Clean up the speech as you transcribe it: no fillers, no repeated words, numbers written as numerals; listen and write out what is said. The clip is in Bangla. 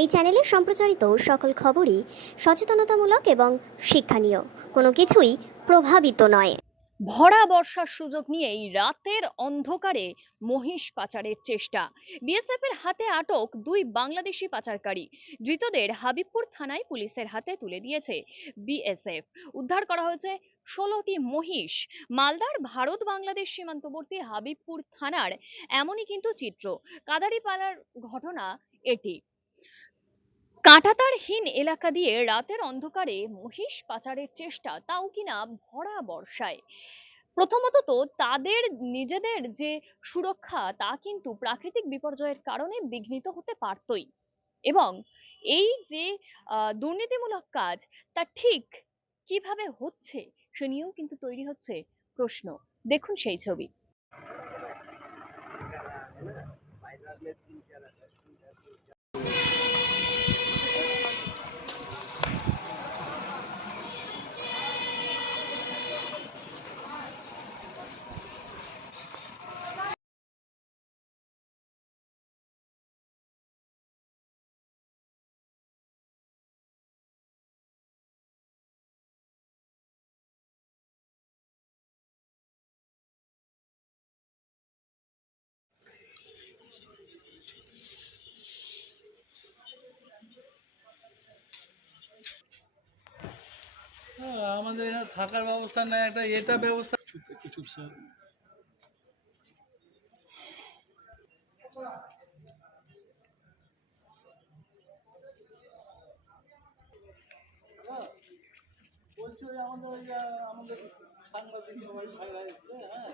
এই চ্যানেলে সম্প্রচারিত সকল খবরই সচেতনতামূলক এবং শিক্ষণীয়। কোনো কিছুই প্রভাবিত নয়। ভরা বর্ষার সুযোগ নিয়েই রাতের অন্ধকারে মহিষ পাচারের চেষ্টা। বিএসএফ এর হাতে আটক 2 বাংলাদেশি পাচারকারী। ধৃতদের হাবিবপুর থানায় পুলিশের হাতে তুলে দিয়েছে বিএসএফ। উদ্ধার করা হয়েছে 16টি মহিষ। মালদার ভারত বাংলাদেশ সীমান্তবর্তী হাবিবপুর থানার এমনই কিন্তু চিত্র। কাদারিপাড়ার ঘটনা এটি। কাঁটাতারহীন এলাকা দিয়ে রাতের অন্ধকারে মহিষ পাচারের চেষ্টা, তাও কিনা ভরা বর্ষায়। প্রথমত তো তাদের নিজেদের যে সুরক্ষা তা কিন্তু প্রাকৃতিক বিপর্যয়ের কারণে বিঘ্নিত হতে পারতই, এবং এই যে দুর্নীতিমূলক কাজ তা ঠিক কিভাবে হচ্ছে সে নিয়েও কিন্তু তৈরি হচ্ছে প্রশ্ন। দেখুন সেই ছবি। আমাদের এখানে থাকার ব্যবস্থা নেই, একটা এটা ব্যবস্থা কিছু স্যার। বলছি ওই আমাদের সাংবাদিক সবাই ভাইরা এসছে, হ্যাঁ